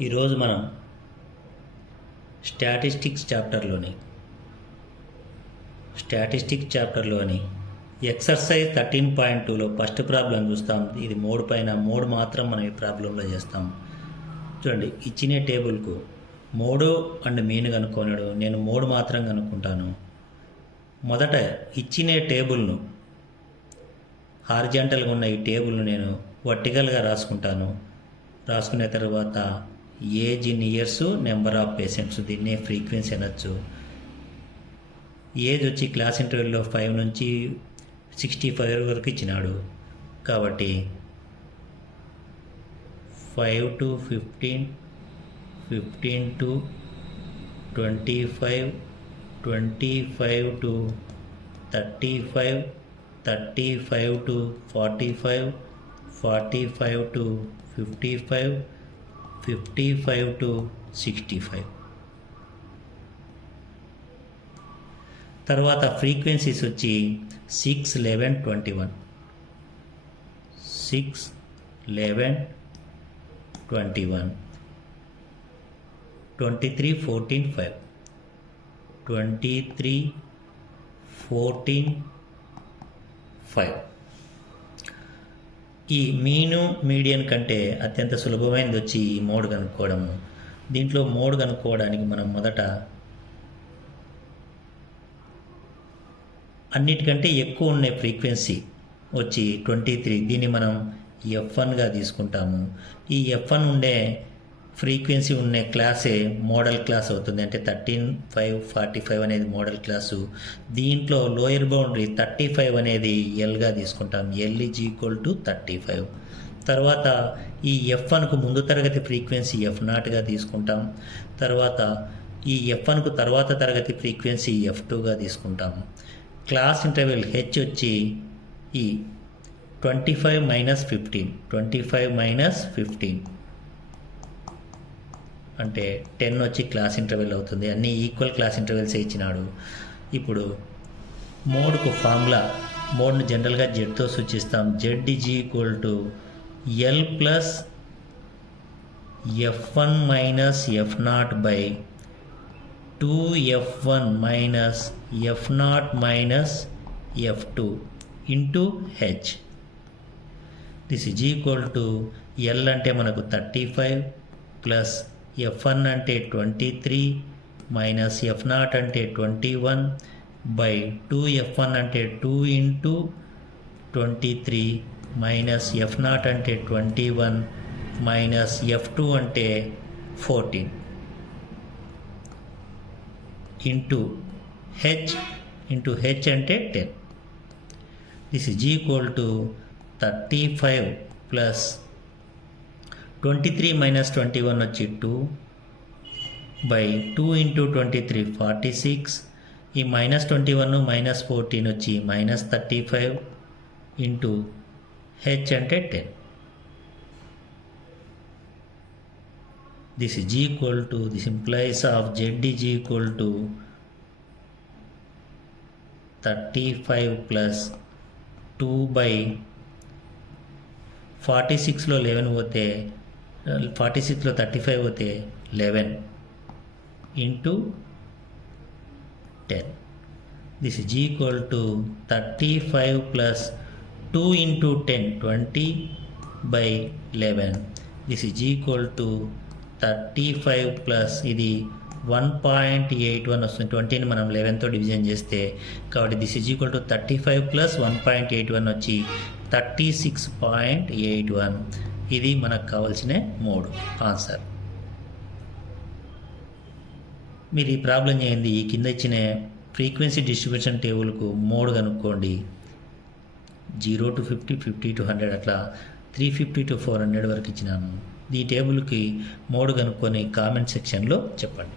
ఈరోజు మనం statistics చాప్టర్లోని exercise 13.2లో first problem చూస్తాం. ఇది 3 పైన 3 మాత్రం మనం ఈ ప్రాబ్లంలో చేస్తాం. చూడండి, ఇచ్చిన టేబుల్కు 3 అండ్ మీన్ కనుక్కోనాడు. నేను 3 మాత్రం కనుక్కుంటాను. మొదట ఇచ్చిన టేబుల్ను హారిజాంటల్గా ఉన్న ఈ టేబుల్ను నేను వర్టికల్గా రాసుకుంటాను. రాసుకున్న తర్వాత age in years, number of patients, దీన్నే ఫ్రీక్వెన్సీ అనొచ్చు. ఏజ్ వచ్చి క్లాస్ ఇంటర్వెల్లో 5 నుంచి 65 వరకు ఇచ్చినాడు. కాబట్టి 5 to 15, 15 to 25, 25 to 35, 35 to 45, 45 to 55, 55 to 65. తర్వాత ఫ్రీక్వెన్సీస్ వచ్చి 6, 11, 21, 6, 11, 21, 23, 14, 5, 23, 14, 5. ఈ మీను మీడియన్ కంటే అత్యంత సులభమైనది వచ్చి ఈ మోడ్ కనుక్కోవడము. దీంట్లో మోడ్ కనుక్కోవడానికి మనం మొదట అన్నిటికంటే ఎక్కువ ఉన్న ఫ్రీక్వెన్సీ వచ్చి 23, దీన్ని మనం F1గా తీసుకుంటాము. ఈ F1 ఉండే ఫ్రీక్వెన్సీ ఉండే క్లాసే మోడల్ క్లాస్ అవుతుంది. అంటే 13, 5, 45 అనేది మోడల్ క్లాసు. దీంట్లో లోయర్ బౌండరీ 35 అనేది ఎల్గా తీసుకుంటాం. L is equal to 35. తర్వాత ఈ F1కు ముందు తరగతి ఫ్రీక్వెన్సీ F0గా తీసుకుంటాం. తర్వాత ఈ F1కు తర్వాత తరగతి ఫ్రీక్వెన్సీ F2గా తీసుకుంటాము. క్లాస్ ఇంటర్వెల్ హెచ్ వచ్చి ఈ 25 మైనస్ 15, 25 మైనస్ 15 అంటే 10 వచ్చి క్లాస్ ఇంటర్వెల్ అవుతుంది. అన్నీ ఈక్వల్ క్లాస్ ఇంటర్వెల్స్ ఇచ్చినాడు. ఇప్పుడు మోడ్కు ఫార్ములా, మోడ్ను జనరల్గా జెడ్తో సూచిస్తాం. Z is equal to L plus F1 minus F0 by 2F1 minus F0 minus F2 into H. This is equal to L అంటే మనకు 35 ప్లస్ F1 అంటే 23 మైనస్ F0 అంటే 21 బై 2F1 అంటే 2 ఇంటూ 23 మైనస్ F0 అంటే 21 minus F2 అంటే 14 into H అంటే 10. This is equal to 35 plus 23 minus 21 వచ్చి 2 by 2 into 23 46. ఈ మైనస్ 21 మైనస్ 14 వచ్చి మైనస్ 35 ఇంటూ హెచ్ అంటే 10. This is equal to, this implies of Z is equal to 35 plus 2 by 46లో 11 పోతే 46లో 35 పోతే 11 into 10. This is equal to 35 plus 2 into 10, 20 by 11. This is equal to 35 plus ఇది 1.81 వస్తుంది. 20ని మనం 11తో division చేస్తే, కాబట్టి this is equal to 35 plus 1.81 వచ్చి 36.81. ఇది మనకు కావాల్సిన మోడ్ ఆన్సర్. మీరు ఈ ప్రాబ్లం చేయండి. ఈ కింద ఇచ్చిన ఫ్రీక్వెన్సీ డిస్ట్రిబ్యూషన్ టేబుల్కు మోడ్ కనుక్కోండి. 0 to 50, 50 to 100 అట్లా 350 to 400 వరకు ఇచ్చినాను. ఈ టేబుల్కి మోడ్ కనుక్కొని కామెంట్ సెక్షన్లో చెప్పండి.